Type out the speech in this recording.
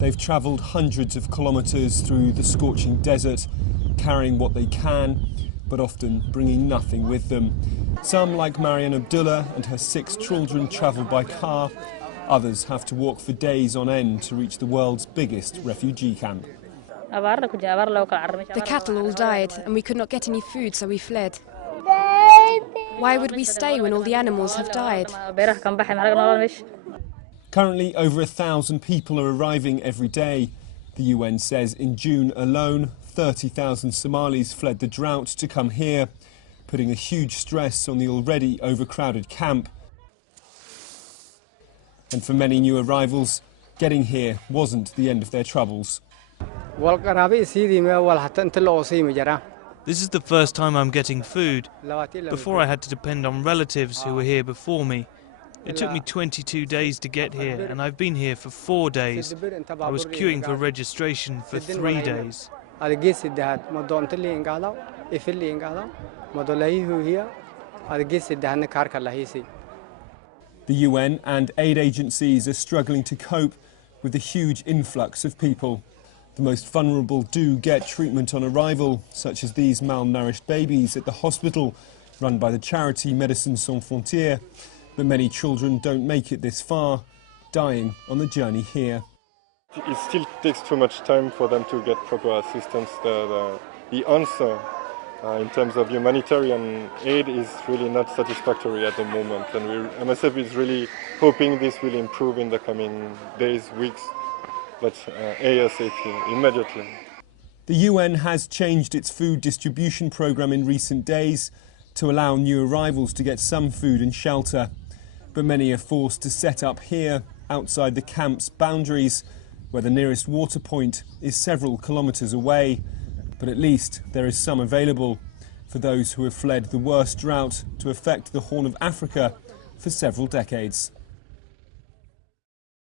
They've travelled hundreds of kilometres through the scorching desert, carrying what they can, but often bringing nothing with them. Some, like Mariam Abdullah and her 6 children, travel by car. Others have to walk for days on end to reach the world's biggest refugee camp. The cattle all died and we could not get any food, so we fled. Why would we stay when all the animals have died? Currently, over 1,000 people are arriving every day. The UN says in June alone, 30,000 Somalis fled the drought to come here, putting a huge stress on the already overcrowded camp. And for many new arrivals, getting here wasn't the end of their troubles. This is the first time I'm getting food. Before I had to depend on relatives who were here before me. It took me 22 days to get here, and I've been here for 4 days. I was queuing for registration for 3 days. The UN and aid agencies are struggling to cope with the huge influx of people. The most vulnerable do get treatment on arrival, such as these malnourished babies at the hospital run by the charity Médecins Sans Frontières. But many children don't make it this far, dying on the journey here. It still takes too much time for them to get proper assistance. The answer in terms of humanitarian aid is really not satisfactory at the moment. And MSF is really hoping this will improve in the coming days, weeks, but ASAP, immediately. The UN has changed its food distribution programme in recent days to allow new arrivals to get some food and shelter. But many are forced to set up here, outside the camp's boundaries, where the nearest water point is several kilometres away. But at least there is some available for those who have fled the worst drought to affect the Horn of Africa for several decades.